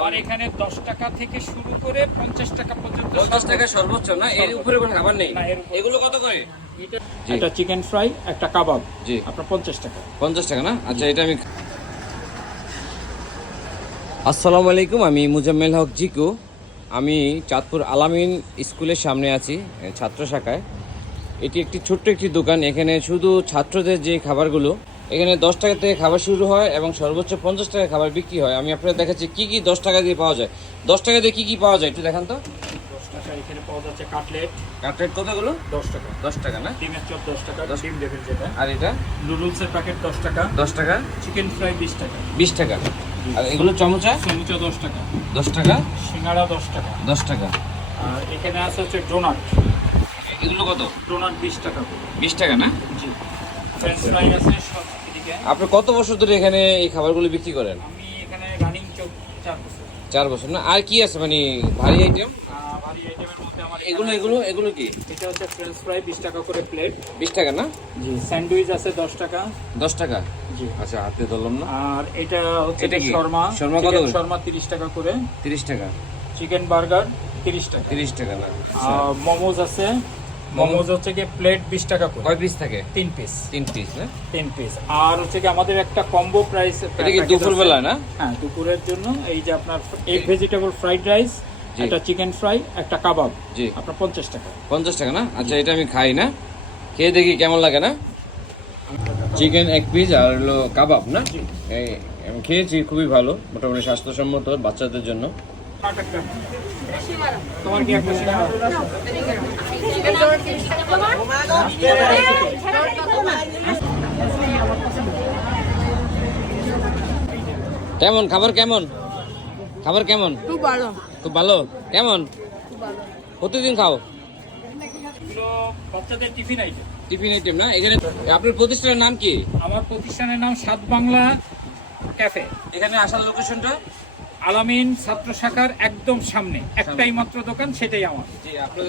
আমার এখানে 10 টাকা থেকে শুরু করে 50 টাকা পর্যন্ত। 50 টাকা সর্বোচ্চ না, এর উপরে কোনো খাবার নেই? এগুলো কত করে? এটা চিকেন ফ্রাই, একটা কাবাব, জি আপনার 50 টাকা। 50 টাকা না? আচ্ছা, এটা আমি। আসসালামু আলাইকুম, আমি মুজাম্মেল হক জিকু। আমি চাঁদপুর আলামিন স্কুলের সামনে আছি, ছাত্র শাখায়। এটি একটি ছোট্ট একটি দোকান। এখানে শুধু ছাত্রদের যে খাবারগুলো, এখানে 10 টাকা থেকে খাবার শুরু হয় এবং সর্বোচ্চ 50 টাকা খাবার বিক্রি হয়। আমি আপনাদের দেখাচ্ছি কি কি 10 টাকা দিয়ে পাওয়া যায়। 10 টাকা দিয়ে কি কি পাওয়া যায় একটু দেখান তো। 10 টাকা এখানে পাওয়া যাচ্ছে কাটলেট। কাটলেট কতগুলো? 10 টাকা। 10 টাকা না? ডিমের চপ 10 টাকা, ডিম দেবেন যেটা। আর এটা নুডলসের প্যাকেট 10 টাকা। 10 টাকা। চিকেন ফ্রাই 20 টাকা। 20 টাকা। আর এগুলো চামচা? সমুচা 10 টাকা। 10 টাকা। সিঙ্গাড়া 10 টাকা। 10 টাকা। আর এখানে আছে হচ্ছে ডোনাট। এগুলো কত? ডোনাট 20 টাকা। 20 টাকা না? জি। ফ্রেঞ্চ ফ্রাই আছে সব এদিকে। আপনি কত বছর ধরে এখানে এই খাবারগুলো বিক্রি করেন? আমি এখানে রানিং 4 বছর। 4 বছর না? আর কি আছে মানে ভারী আইটেম? ভারী আইটেমের মধ্যে আমার এগুলো কি? এটা হচ্ছে ফ্রেঞ্চ ফ্রাই 20 টাকা করে প্লেট। 20 টাকা না? জি। স্যান্ডউইচ আছে 10 টাকা। 10 টাকা। জি। আচ্ছা, হাতে ধরলাম না। আর এটা হচ্ছে এটা কি? শর্মা। শর্মা কত করে? শর্মা 30 টাকা করে। 30 টাকা। চিকেন বার্গার 30 টাকা। 30 টাকা না? মোমোজ আছে। মোমোজ হচ্ছে কি প্লেট 20 টাকা করে। কয় পিস থাকে? 3 পিস। 3 পিস না? 3 পিস। আর হচ্ছে কি আমাদের একটা কম্বো প্রাইস। এটা কি দুপুরবেলা না? হ্যাঁ, দুপুরের জন্য। এই যে আপনার এগ ভেজিটেবল ফ্রাইড রাইস, একটা চিকেন ফ্রাই, একটা কাবাব, জি, আপনার 50 টাকা। 50 টাকা না? আচ্ছা, এটা আমি খাই না, খেয়ে দেখি কেমন লাগে না। চিকেন এক পিস আর হলো কাবাব না? এই আমি খেয়েছি, খুবই ভালো, মোটামুটি স্বাস্থ্যসম্মত বাচ্চাদের জন্য। তোমার কি একটা কেমন খাবার? কেমন খাবার? কেমন? খুব ভালো। খুব ভালো। কেমন? প্রতিদিন খাও? বাচ্চাদের টিফিন আইটেম। টিফিন আইটেম না? এখানে আপনার প্রতিষ্ঠানের নাম কি? আমার প্রতিষ্ঠানের নাম সাত বাংলা ক্যাফে। এখানে আসার লোকেশনটা? আলামিন ছাত্র শাখার একদম সামনে একটাই মাত্র দোকান, সেটাই আমার। জি, আপনাদের